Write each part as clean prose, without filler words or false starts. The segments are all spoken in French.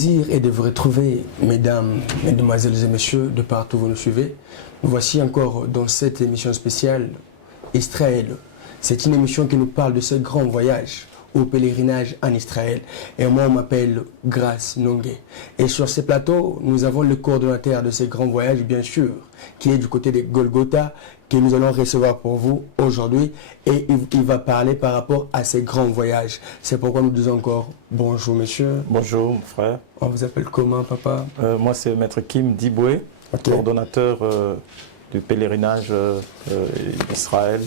plaisir est de vous retrouver, mesdames, mesdemoiselles et messieurs, de partout où vous nous suivez. Nous voici encore dans cette émission spéciale Israël. C'est une émission qui nous parle de ce grand voyage au pèlerinage en Israël. Et moi, on m'appelle Grace Nongue. Et sur ces plateaux, nous avons le coordonnateur de ce grand voyage, bien sûr, qui est du côté de Golgotha, que nous allons recevoir pour vous aujourd'hui. Et il va parler par rapport à ces grands voyages. C'est pourquoi nous disons encore bonjour, monsieur. Bonjour, mon frère. On vous appelle comment, papa? Moi, c'est Maître Kim Diboué, coordonnateur du pèlerinage Israël,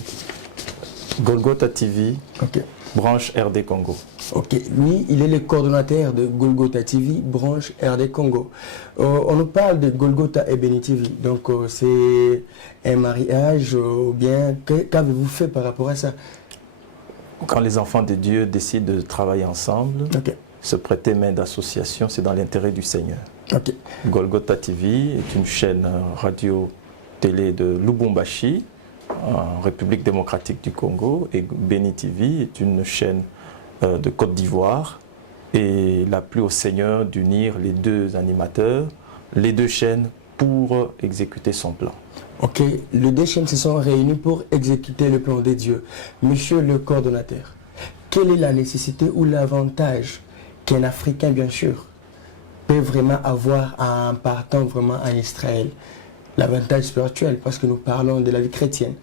Golgotha TV, branche RD Congo. Ok, lui, il est le coordonnateur de Golgotha TV, branche RD Congo. On nous parle de Golgotha et Béni TV, donc c'est un mariage, ou bien, qu'avez-vous fait par rapport à ça? Quand les enfants de Dieu décident de travailler ensemble, se prêter main d'association, c'est dans l'intérêt du Seigneur. Golgotha TV est une chaîne radio-télé de Lubumbashi, en République démocratique du Congo, et Béni TV est une chaîne de Côte d'Ivoire, et il a plu au Seigneur d'unir les deux animateurs, les deux chaînes pour exécuter son plan. Ok, les deux chaînes se sont réunies pour exécuter le plan de Dieu. Monsieur le coordonnateur, quelle est la nécessité ou l'avantage qu'un Africain, bien sûr, peut vraiment avoir en partant vraiment en Israël? L'avantage spirituel, parce que nous parlons de la vie chrétienne.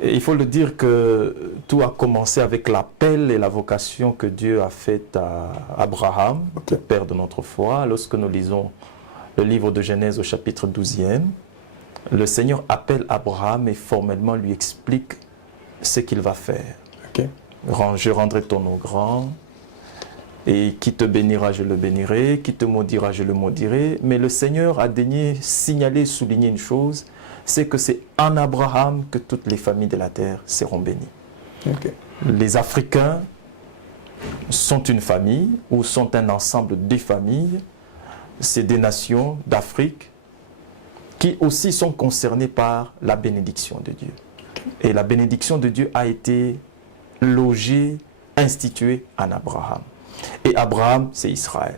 Et il faut le dire que tout a commencé avec l'appel et la vocation que Dieu a faite à Abraham, le père de notre foi. Lorsque nous lisons le livre de Genèse au chapitre 12e, le Seigneur appelle Abraham et formellement lui explique ce qu'il va faire. Je rendrai ton nom grand, et qui te bénira, je le bénirai, qui te maudira, je le maudirai. Mais le Seigneur a daigné signaler, souligner une chose, c'est que c'est en Abraham que toutes les familles de la terre seront bénies. Les Africains sont une famille, ou sont un ensemble de familles. C'est des nations d'Afrique qui aussi sont concernées par la bénédiction de Dieu. Et la bénédiction de Dieu a été logée, instituée en Abraham. Et Abraham, c'est Israël.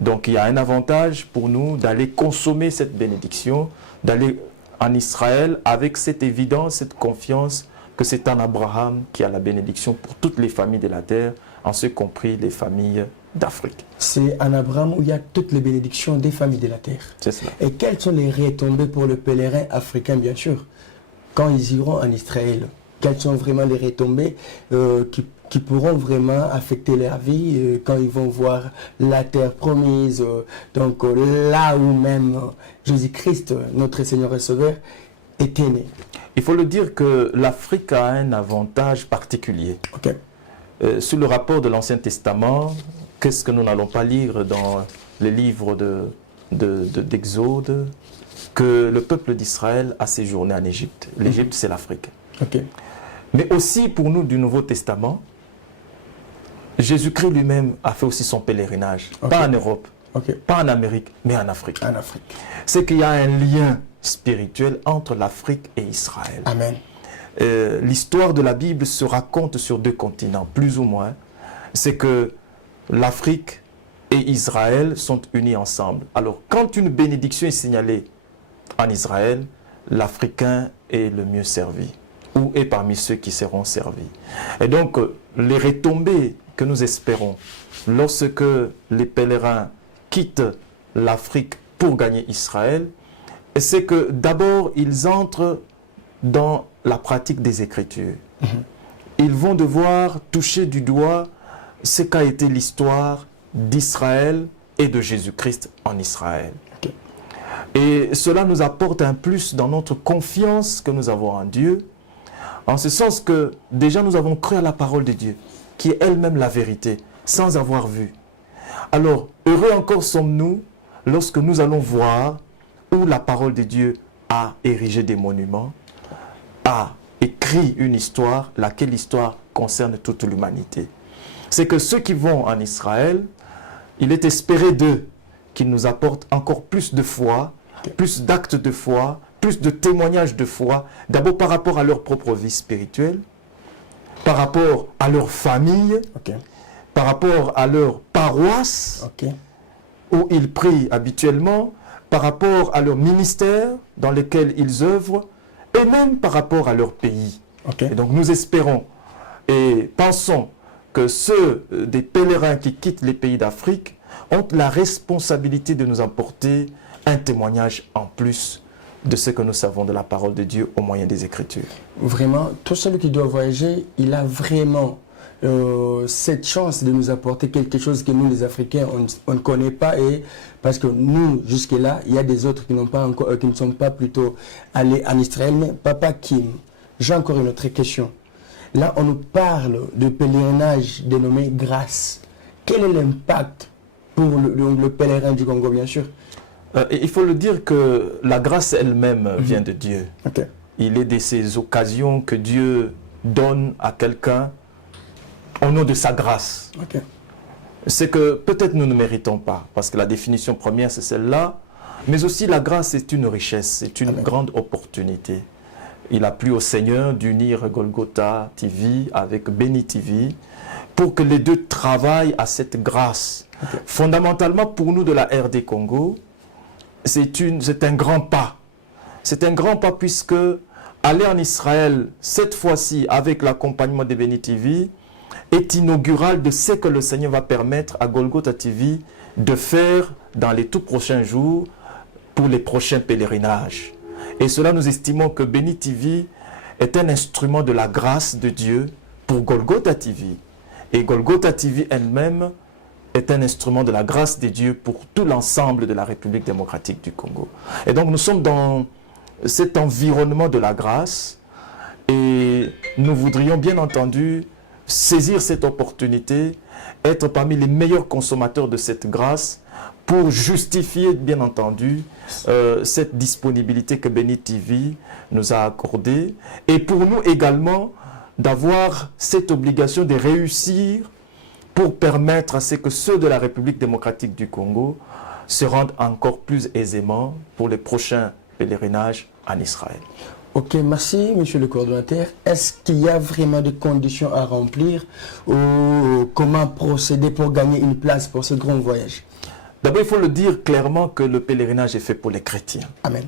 Donc il y a un avantage pour nous d'aller consommer cette bénédiction, d'aller en Israël avec cette évidence, cette confiance que c'est en Abraham qui a la bénédiction pour toutes les familles de la terre, en ce compris les familles d'Afrique. C'est en Abraham où il y a toutes les bénédictions des familles de la terre. C'est cela. Et quelles sont les retombées pour le pèlerin africain, bien sûr, quand ils iront en Israël? Quelles sont vraiment les retombées qui pourront vraiment affecter leur vie quand ils vont voir la terre promise, donc là où même Jésus-Christ, notre Seigneur et Sauveur, était né. Il faut le dire que l'Afrique a un avantage particulier. Sous le rapport de l'Ancien Testament, qu'est-ce que nous n'allons pas lire dans les livres d'Exode, que le peuple d'Israël a séjourné en Égypte. L'Égypte, c'est l'Afrique. Mais aussi pour nous du Nouveau Testament, Jésus-Christ lui-même a fait aussi son pèlerinage, pas en Europe, pas en Amérique, mais en Afrique. C'est qu'il y a un lien spirituel entre l'Afrique et Israël. Amen. L'histoire de la Bible se raconte sur deux continents, plus ou moins. C'est que l'Afrique et Israël sont unis ensemble. Alors, quand une bénédiction est signalée en Israël, l'Africain est le mieux servi, ou est parmi ceux qui seront servis. Et donc, les retombées que nous espérons lorsque les pèlerins quittent l'Afrique pour gagner Israël, c'est que d'abord, ils entrent dans la pratique des Écritures. Ils vont devoir toucher du doigt ce qu'a été l'histoire d'Israël et de Jésus-Christ en Israël. Et cela nous apporte un plus dans notre confiance que nous avons en Dieu, en ce sens que déjà nous avons cru à la parole de Dieu, qui est elle-même la vérité, sans avoir vu. Alors, heureux encore sommes-nous lorsque nous allons voir où la parole de Dieu a érigé des monuments, a écrit une histoire, laquelle histoire concerne toute l'humanité. C'est que ceux qui vont en Israël, il est espéré d'eux qu'ils nous apportent encore plus de foi, plus d'actes de foi, plus de témoignages de foi, d'abord par rapport à leur propre vie spirituelle, par rapport à leur famille, par rapport à leur paroisse, où ils prient habituellement, par rapport à leur ministère dans lequel ils œuvrent, et même par rapport à leur pays. Okay. Et donc nous espérons et pensons que ceux des pèlerins qui quittent les pays d'Afrique ont la responsabilité de nous apporter un témoignage en plus de ce que nous savons de la parole de Dieu au moyen des Écritures. Vraiment, tout celui qui doit voyager, il a vraiment cette chance de nous apporter quelque chose que nous, les Africains, on ne connaît pas. Et parce que nous, jusque-là, il y a des autres qui n'ont pas encore, qui ne sont pas plutôt allés en Israël. Mais Papa Kim, j'ai encore une autre question. Là, on nous parle de pèlerinage dénommé grâce. Quel est l'impact pour le pèlerin du Congo, bien sûr? Il faut le dire que la grâce elle-même vient de Dieu. Okay. Il est de ces occasions que Dieu donne à quelqu'un au nom de sa grâce. Okay. C'est que peut-être nous ne méritons pas, parce que la définition première c'est celle-là, mais aussi la grâce est une richesse, c'est une grande opportunité. Il a plu au Seigneur d'unir Golgotha TV avec Béni TV pour que les deux travaillent à cette grâce. Okay. Fondamentalement pour nous de la RD Congo, c'est un grand pas. C'est un grand pas puisque aller en Israël, cette fois-ci avec l'accompagnement de Béni TV, est inaugural de ce que le Seigneur va permettre à Golgotha TV de faire dans les tout prochains jours pour les prochains pèlerinages. Et cela, nous estimons que Béni TV est un instrument de la grâce de Dieu pour Golgotha TV. Et Golgotha TV elle-même est un instrument de la grâce de Dieu pour tout l'ensemble de la République démocratique du Congo. Et donc nous sommes dans cet environnement de la grâce et nous voudrions bien entendu saisir cette opportunité, être parmi les meilleurs consommateurs de cette grâce pour justifier bien entendu cette disponibilité que Béni TV nous a accordée et pour nous également d'avoir cette obligation de réussir pour permettre à ce que ceux de la République démocratique du Congo se rendent encore plus aisément pour les prochains pèlerinages en Israël. Ok, merci Monsieur le coordonnateur. Est-ce qu'il y a vraiment des conditions à remplir ou comment procéder pour gagner une place pour ce grand voyage? D'abord, il faut le dire clairement que le pèlerinage est fait pour les chrétiens. Amen.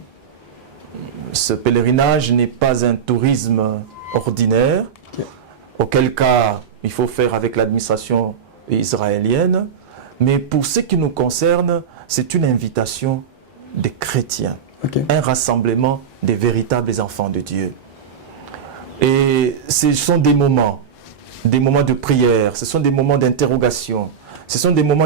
Ce pèlerinage n'est pas un tourisme ordinaire, auquel cas il faut faire avec l'administration israélienne, mais pour ce qui nous concerne, c'est une invitation des chrétiens, un rassemblement des véritables enfants de Dieu. Et ce sont des moments de prière, ce sont des moments d'interrogation, ce sont des moments